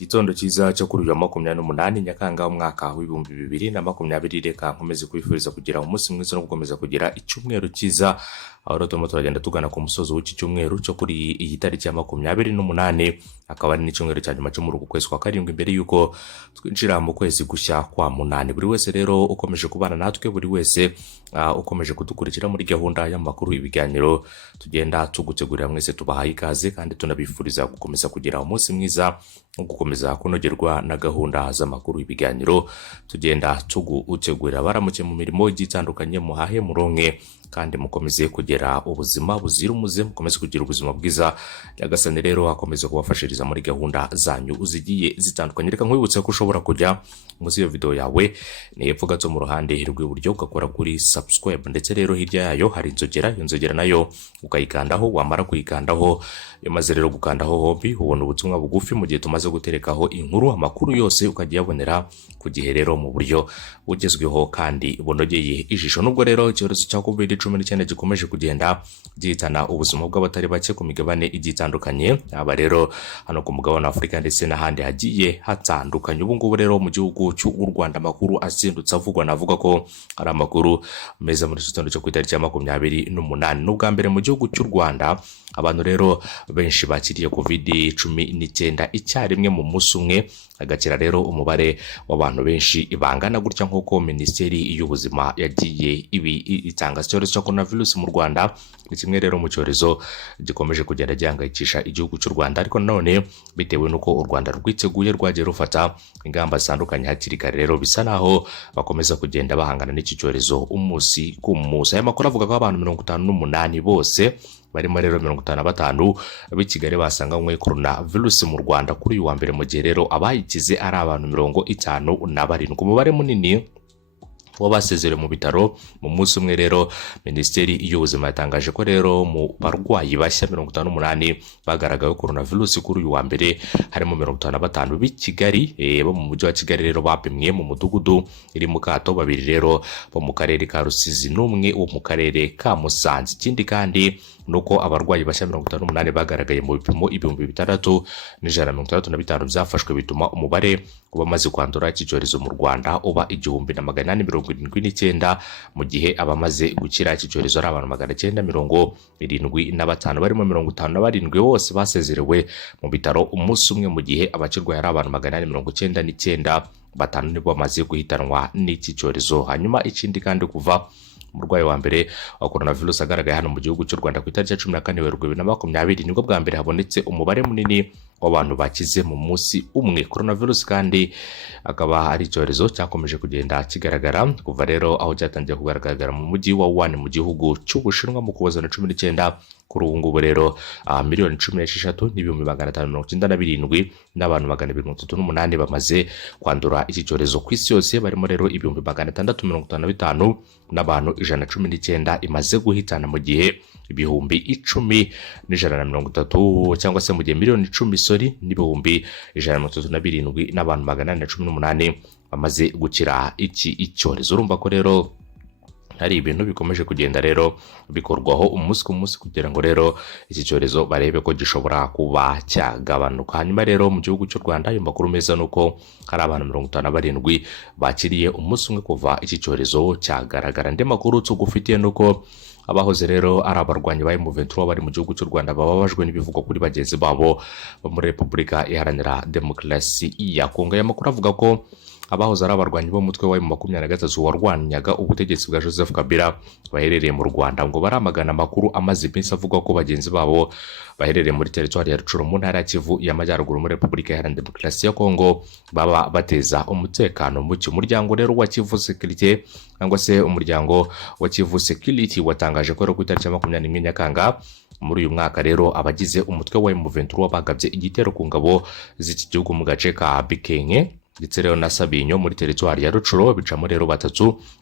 Igitondo cyiza cyo kuri uyu wa 28 Nyakanga umwaka w'ibihumbi 2020, reka nkomeze kwifuriza kugira umunsi mwiza no gukomeza kugira icyumweru cyiza. Aho rero turagenda tugana ku musozo w'iki cyumweru cyo kuri iyi tariki ya 28, akaba ari n'icyumweru cya nyuma cyo muri uku kwezi kwa karindwi mbere yuko twinjira mu kwezi gushya kwa munani. Buri wese rero ukomeje kubana natwe, buri wese ukomeje kudukurikira muri gahunda y'amakuru, ibiganiro tugenda tugutegurira, mwese tubahaye ikaze kandi tunabifuriza gukomeza kugira umunsi mwiza no gukomeza kunogerwa na gahunda z'amakuru, ibiganiro tugenda tugutegurira. Baramuke mu mirimo igitandukanye, muhahe muronke kandi mukomeze kugira ubuzima buzira umuze, mukomeze kugira ubuzima bwiza. Yagasane rero akomeze kubafashiriza muri gahunda zanyu uzigiye zitandukanye. Reka nkwibutse ko ushobora kujya munsi y'iyo video yawe ni hepfo gato mu ruhande rw'iburyo ugakora kuri subscribe, ndetse rero hirya yayo hari inzogera, iyo nzogera nayo ukayikandaho. Wamara kuyikandaho, maze rero gukandaho hombi ubona ubutumwa bugufi mu gihe tumaze guterekaho inkuru, amakuru yose ukajya yabonera ku gihe rero mu buryo bugezweho kandi bunogeye ijisho. Nubwo rero icyorezo cya COVID-19 gikomeje kugenda gihitana ubuzima bw'abatari bake ku migabane igitandukanye, aba rero hano ku mugabane wa Afurika ndetse n'ahandi hagiye hatandukanye. Ubu ngubu rero mu gihugu cy'u Rwanda amakuru azindutse avugwa, navuga ko ari amakuru meza muri gitondo cyo ku itariki ya 28. N'ubwa mbere mu gihugu cy'u Rwanda abantu rero benshi bakiriye COVID-19 icyarimwe mu munsi umwe, agakira rero umubare w'abantu benshi ibangana gutya nk'uko Minisiteri y'Ubuzima yagiye itanga. Icyorezo cya coronavirus mu Rwanda ni kimwe rero mu cyorezo gikomeje kugenda gihangayikisha igihugu cy'u Rwanda, ariko nanone bitewe n'uko u Rwanda rwiteguye rwagiye rufata ingamba zitandukanye hakiri kare, rero bisa naho bakomeza kugenda bahangana n'iki cyorezo umunsi ku munsi. Aya makuru avuga ko abantu 58 bose barimo rero 55 b'i Kigali basanganywe coronavirus mu Rwanda kuri uyu wa mbere, mu gihe rero abayikize ari abantu 57. Umubare munini w'abasezerewe mu bitaro mu munsi umwe. Rero Minisiteri y'Ubuzima yatangaje ko rero mu barwayi bashya 58 bagaragaye coronavirus kuri uyu wa mbere harimo 55 b'i Kigali, bo mu mujyi wa Kigali rero bapimwe mu mudugudu iri mu Kato, babiri rero bo mu karere ka Rusizi n'umwe wo mu karere ka Musanze. Ikindi kandi nuko abarwayi bashya 58 bagaragaye mu bipimo 6,165 byafashwe, bituma umubare w'abamaze kwandura iki cyorezo mu Rwanda uba 1,879, mu gihe abamaze gukira iki cyorezo ari abantu 975, barimo 57 bose basezerewe mu bitaro umunsi umwe, mu gihe abakirwaye ari abantu 899, batanu nibo bamaze guhitanwa n'iki cyorezo. Hanyuma ikindi kandi kuva umurwayi wa mbere wa coronavirus agaragaye hano mu gihugu cy'u Rwanda ku itariki ya 14 Werurwe 2020 nibwo bwa mbere habonetse umubare munini w'abantu bakize mu munsi umwe. Coronavirus kandi akaba ari icyorezo cyakomeje kugenda kigaragara kuva rero aho cyatangiye kugaragara mu mujyi wa Wuhan mu gihugu cy'Ubushinwa mu Ukuboza 19. Kuri ubu ngubu rero 16,597 n'abantu 238 bamaze kwandura iki cyorezo ku isi yose, barimo rero 655 n'abantu 119 imaze guhitana, mu gihe 10,130 cyangwa se mu gihe 10,010 n'ibihumbi 137 n'abantu 818 bamaze gukira iki icyorezo. Urumva ko rero hari ibintu bikomeje kugenda rero bikorwaho umunsi ku munsi kugira ngo rero iki cyorezo barebe ko gishobora kuba cyagabanuka. Hanyuma rero mu gihugu cy'u Rwanda ayo makuru meza nuko hari abantu 57 bakiriye umunsi umwe kuva iki cyorezo cyagaragara. Andi makuru tugufitiye nuko abahoze rero ari abarwanyi ba M23 bari mu gihugu cy'u Rwanda bababajwe n'ibivugwa kuri bagenzi babo muri Repubulika Iharanira Demokarasi ya Kongo. Aya makuru avuga ko abahoze ari abarwanyi b'umutwe wa M23 warwanyaga ubutegetsi bwa Joseph Kabila baherereye mu Rwanda ngo baramagana amakuru amaze iminsi avuga ko bagenzi babo baherereye muri teritwari ya Rucuru mu ntara ya Kivu y'Amajyaruguru muri Repubulika Iharanira Demokarasi ya Kongo baba bateza umutekano muke. Umuryango rero wa Kivu Security cyangwa se umuryango wa Kivu Security watangaje ko ku itariki ya 21 Nyakanga muri uyu mwaka rero abagize umutwe wa M23 bagabye igitero ku ngabo z'iki gihugu mu gace ka Bikenke ndetse rero na Sabinyo muri teritwari ya Rucuro, bicamo rero 3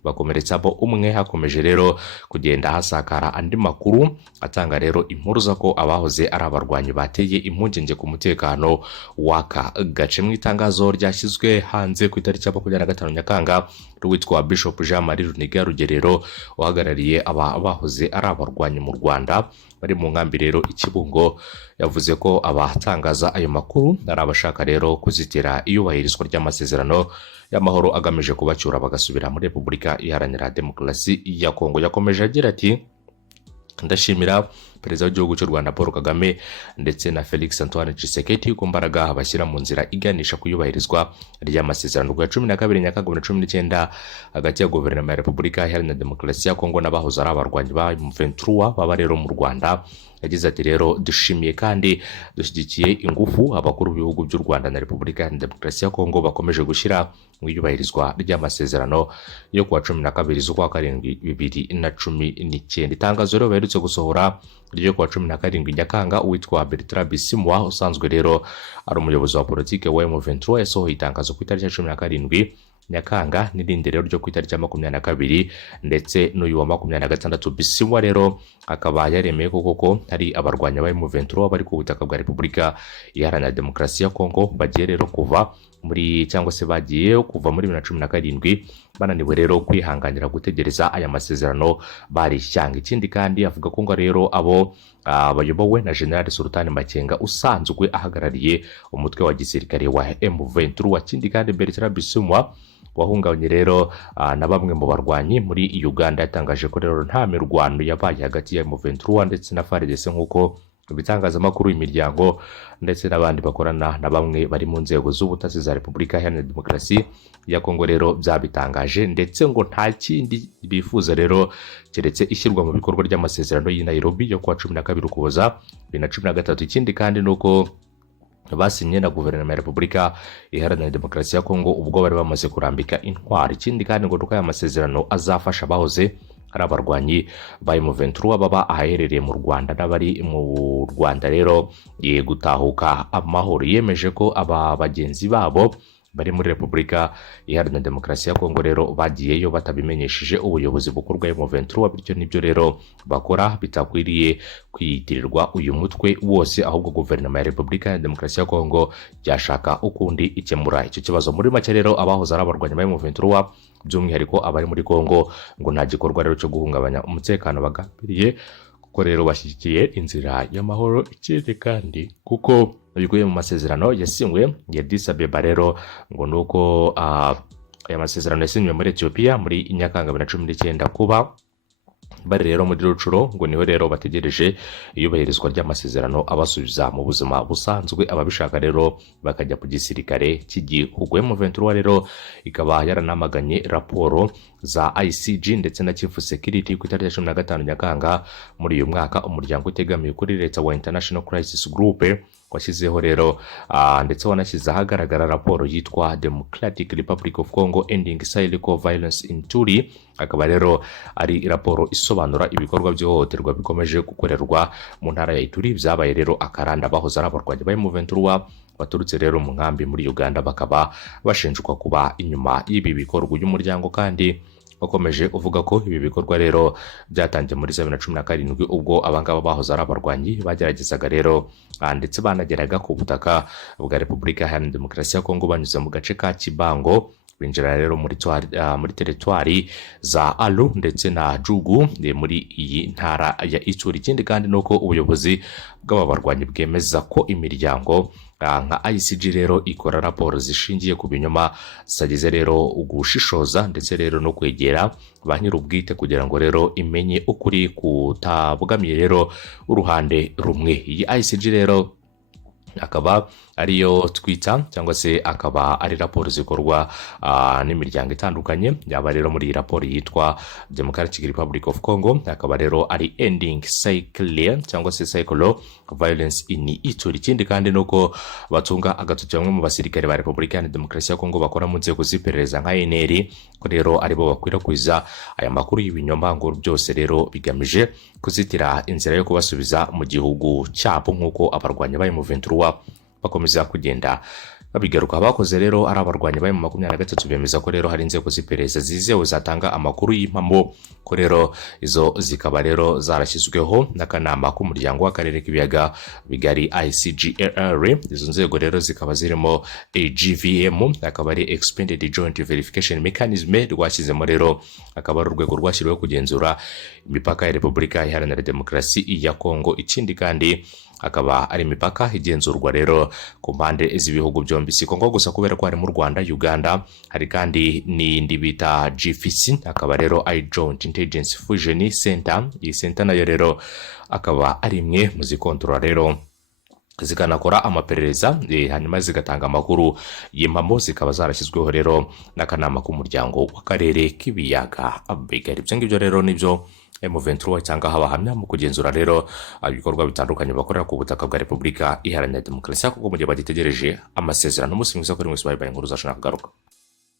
bakomeretsa bo umwe. Hakomeje rero kugenda hasakara andi makuru atanga rero impuruza ko abahoze ari abarwanyi bateye impungenge ku mutekano w'aka gace. Mu itangazo ryashyizwe hanze ku itariki ya 25 Nyakanga witwa Bishop Jean Marie Runiga Rugerero uhagarariye abahoze ari abarwanyi mu Rwanda bari mu nkambi rero Ikibungo, yavuze ko abatangaza ayo makuru ari abashaka rero kuzitira iyubahirizwa ry'amasezerano y'amahoro agamije kubacyura bagasubira muri Repubulika Iharanira Demokarasi ya Kongo. Yakomeje agira ati, ndashimira perezida w'igihugu cy'u Rwanda Paul Kagame ndetse na Felix Antoine Tshisekedi ku mbaraga bashyira mu nzira iganisha kuyubahirizwa ry'amasezerano ya 12 Nyakanga 2019 hagati ya guverinoma ya Repubulika Iharanira Demokarasi ya Kongo n'abahoze ari abarwanyi ba M23 baba rero mu Rwanda. Yagize ati rero dushimiye kandi dushyigikiye ingufu abakuru b'ibihugu by'u Rwanda na Repubulika Iharanira Demokarasi ya Kongo bakomeje gushyira mu iyubahirizwa ry'amasezerano yo kuwa 12 z'ukwa karindwi 2019. Itangazo rero baherutse gusohora ryo kuwa 17 Nyakanga uwitwa Bertrand Bisimwa usanzwe rero ari umuyobozi wa politike wa M23 yasohoye itangazo ku itariki ya 17 Nyakanga n'irindi rero ryo ku itariki ya 22 ndetse n'uyu wa 26. Bisimwa rero akaba yaremeye koko hari abarwanya ba M23 bari ku butaka bwa Repubulika Iharanira Demokarasi ya Kongo bagiye rero kuva muri cyangwa se bagiye kuva muri 2017 bananiwe rero kwihanganira gutegereza aya masezerano bari cyanga. Ikindi kandi avuga ko ngo rero abo bayobowe na General Sultan Makenga usanzwe ahagarariye umutwe wa gisirikare wa M23. Ikindi kandi Bertrand Bisimwa wahungabanye rero na bamwe mu barwanyi muri Uganda yatangaje ko rero nta mirwano yabaye hagati ya M23 ndetse na FARDC nk'uko ibitangazamakuru, imiryango ndetse n'abandi bakorana na bamwe bari mu nzego z'ubutasi za Repubulika Iharanira Demokarasi ya Kongo rero byabitangaje, ndetse ngo nta kindi bifuza rero keretse ishyirwa mu bikorwa ry'amasezerano y'i Nairobi yo kuwa 12 Ukuboza 2013. Ikindi kandi nuko basinye na guverinoma ya Repubulika Iharanira Demokarasi ya Kongo ubwo bari bamaze kurambika intwari. Ikindi kandi ngo nuko aya masezerano azafasha abahoze ari abarwanyi ba M23 baba aherereye mu Rwanda n'abari mu Rwanda rero gutahuka amahoro. Yemeje ko aba bagenzi babo bari muri Repubulika Iharanira Demokarasi ya Kongo rero bagiyeyo batabimenyesheje ubuyobozi bukuru bwa M23, bityo nibyo rero bakora bitakwiriye kwitirirwa uyu mutwe wose, ahubwo guverinoma ya Repubulika ya Demokarasi ya Kongo yashaka ukundi ikemura icyo kibazo. Muri make rero abahoze ari abarwanyi ba M23 by'umwihariko abari muri Kongo ngo nta gikorwa rero cyo guhungabanya umutekano bagambiriye, kuko rero bashyigikiye inzira y'amahoro. Ikindi kandi kuko biguye mu masezerano yasinywe ya Addis Abeba rero ngo nuko aya masezerano yasinywe muri Ethiopia muri Nyakanga 2019 kuba bari rero muri Rucuro ngo niho rero bategereje iyubahirizwa ry'amasezerano abasubiza mu buzima busanzwe. Ababishaka rero bakajya ku gisirikare cy'igihugu. M23 rero ikaba yaranamaganye raporo za ICG ndetse na Chief Security ku itariki ya 15 Nyakanga muri uyu mwaka. Umuryango utegamiye kuri leta wa International Crisis Group washyizeho rero ndetse wanashyize ahagaragara raporo yitwa Democratic Republic of Congo Ending Cyclical Violence in Ituri. Akaba rero ari raporo isobanura ibikorwa by'ihohoterwa bikomeje gukorerwa mu ntara ya Ituri byabaye rero akaranda. Bahoze ari abarwanyi ba M23 baturutse rero mu nkambi muri Uganda bakaba bashinjwa kuba inyuma y'ibi bikorwa. Uyu muryango kandi bakomeje uvuga ko ibi bikorwa rero byatangiye muri 2017 ubwo abangaba bahoze ari abarwanyi bageragezaga rero ndetse banageraga ku butaka bwa Repubulika Iharanira Demokarasi ya Kongo banyuze mu gace ka Kibango, binjira rero muri teritwari za Alu ndetse na Jugu muri iyi ntara ya Ituri. Ikindi kandi nuko ubuyobozi bw'ababarwanyi bwemeza ko imiryango nka ICG rero ikora raporo zishingiye ku binyoma zagize rero ugushishoza ndetse rero no kwegera ba nyir'ubwite kugira ngo rero imenye ukuri kutabugamiye rero uruhande rumwe. Iyi ICG rero akaba ariyo twita cyangwa se akaba ari raporo zikorwa n'imiryango itandukanye. Yaba rero muri raporo yitwa Democratic Republic of Congo akaba rero ari Ending Cycle cyangwa se Cycle Violence in Ituri. Ikindi kandi nuko batunga agatoki bamwe mu basirikare ba Repubulika ya Demokarasi ya Kongo bakora mu nzego z'iperereza nka NR ko rero aribo bakwirakwiza aya makuru y'ibinyoma ngo byose rero bigamije kuzitira inzira yo kubasubiza mu gihugu cyabo nk'uko abarwanya ba M23 bakomeza kugenda babigaruka. Bakoze rero ari abarwanya ba M23 bemeza ko rero hari inzego z'iperereza zizewe zatanga amakuru y'impamo ko rero izo zikaba rero zarashyizweho n'akanama k'umuryango w'akarere k'ibiyaga bigari ICGLR. Izo nzego rero zikaba zirimo GVM, akaba ari Expanded Joint Verification Mechanism, rwashyizemo rero akaba ari urwego rwashyiriweho kugenzura imipaka ya Repubulika Iharanira Demokarasi ya Kongo. Ikindi kandi akaba ari imipaka igenzurwa rero ku mpande z'ibihugu byombi, si Kongo gusa kubera ko hari mu Rwanda, Uganda, hari kandi n'indi bita GFC, akaba rero ari Joint Intelligence Fusion Center. Iyi center nayo rero akaba ari imwe mu zikontorora rero zikanakora amaperereza hanyuma zigatanga amakuru y'impamo, zikaba zarashyizweho rero n'akanama k'umuryango w'akarere k'ibiyaga bigari. Ibyo ngibyo rero nibyo M23 cyangwa abahamya mu kugenzura rero ibikorwa bitandukanye bakorera ku butaka bwa Repubulika Iharanira Demokarasi ya Kongo mu gihe bagitegereje amasezerano. Umunsi mwiza kuri mwese, bye bye, inkuru zacu nakagaruka.